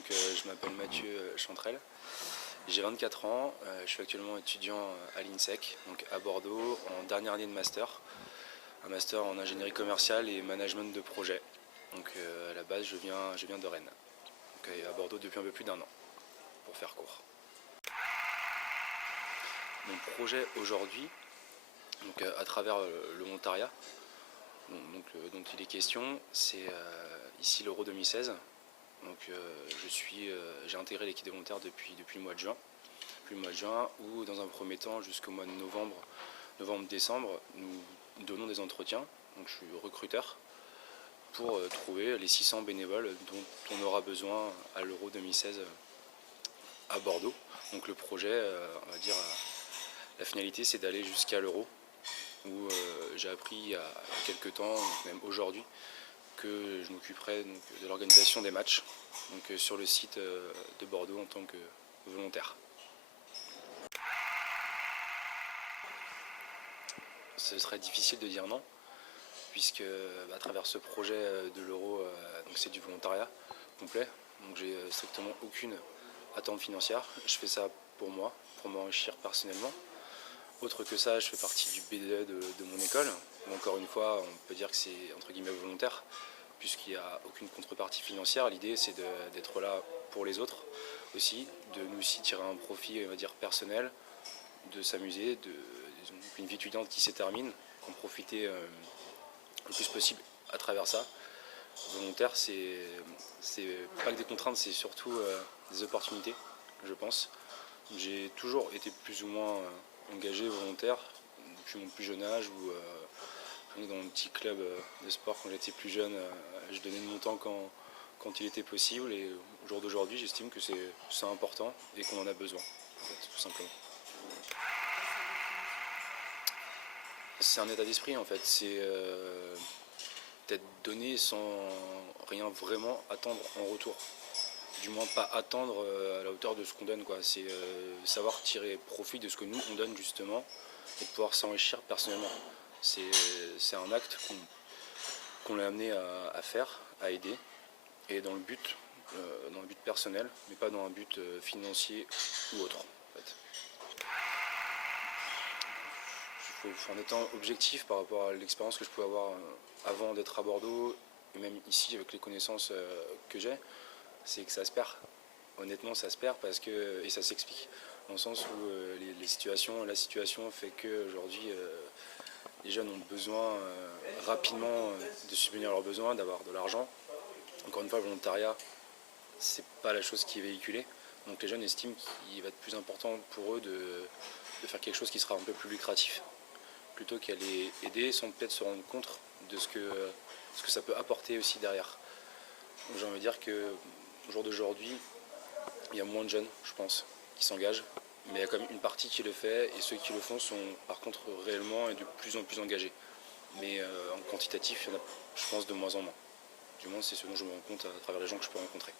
donc je m'appelle Mathieu Chantrel, j'ai 24 ans, je suis actuellement étudiant à l'INSEC, donc à Bordeaux, en dernière année de master, un master en ingénierie commerciale et management de projet. Donc à la base je viens de Rennes, donc à Bordeaux depuis un peu plus d'1 an, pour faire court. Mon projet aujourd'hui, donc à travers le volontariat, dont il est question, c'est ici l'Euro 2016. Donc j'ai intégré l'équipe des volontaires depuis le mois de juin, où dans un premier temps jusqu'au mois de novembre-décembre, nous donnons des entretiens. Donc je suis recruteur pour trouver les 600 bénévoles dont on aura besoin à l'Euro 2016 à Bordeaux. Donc le projet, on va dire, la finalité c'est d'aller jusqu'à l'Euro, où j'ai appris il y a quelques temps, même aujourd'hui, que je m'occuperai de l'organisation des matchs sur le site de Bordeaux en tant que volontaire. Ce serait difficile de dire non, puisque à travers ce projet de l'Euro, c'est du volontariat complet, donc j'ai strictement aucune attente financière. Je fais ça pour moi, pour m'enrichir personnellement. Autre que ça, je fais partie du BDE de mon école, où encore une fois, on peut dire que c'est entre guillemets volontaire, puisqu'il n'y a aucune contrepartie financière. L'idée, c'est d'être là pour les autres aussi, de nous aussi tirer un profit, on va dire, personnel, de s'amuser, une vie étudiante qui s'étermine, en profiter le plus possible à travers ça. Volontaire, c'est pas que des contraintes, c'est surtout des opportunités, je pense. J'ai toujours été plus ou moins engagé volontaire depuis mon plus jeune âge, où dans mon petit club de sport quand j'étais plus jeune, je donnais de mon temps quand il était possible, et au jour d'aujourd'hui j'estime que c'est important et qu'on en a besoin, en fait, tout simplement. C'est un état d'esprit en fait, c'est d'être donné sans rien vraiment attendre en retour. Du moins pas attendre à la hauteur de ce qu'on donne, quoi. C'est savoir tirer profit de ce que nous on donne justement et de pouvoir s'enrichir personnellement. C'est un acte qu'on est amené à faire, à aider, et dans le but personnel, mais pas dans un but financier ou autre. En fait. En étant objectif par rapport à l'expérience que je pouvais avoir avant d'être à Bordeaux, et même ici avec les connaissances que j'ai, c'est que ça se perd. Honnêtement, ça se perd et ça s'explique, dans le sens où la situation fait qu'aujourd'hui, les jeunes ont besoin rapidement de subvenir à leurs besoins, d'avoir de l'argent. Encore une fois, le volontariat, c'est pas la chose qui est véhiculée. Donc les jeunes estiment qu'il va être plus important pour eux de faire quelque chose qui sera un peu plus lucratif, plutôt qu'à les aider sans peut-être se rendre compte de ce que ça peut apporter aussi derrière. Donc j'ai envie de dire qu'au jour d'aujourd'hui, il y a moins de jeunes, je pense, qui s'engagent, mais il y a quand même une partie qui le fait, et ceux qui le font sont par contre réellement et de plus en plus engagés. Mais en quantitatif, il y en a, je pense, de moins en moins. Du moins, c'est ce dont je me rends compte à travers les gens que je peux rencontrer.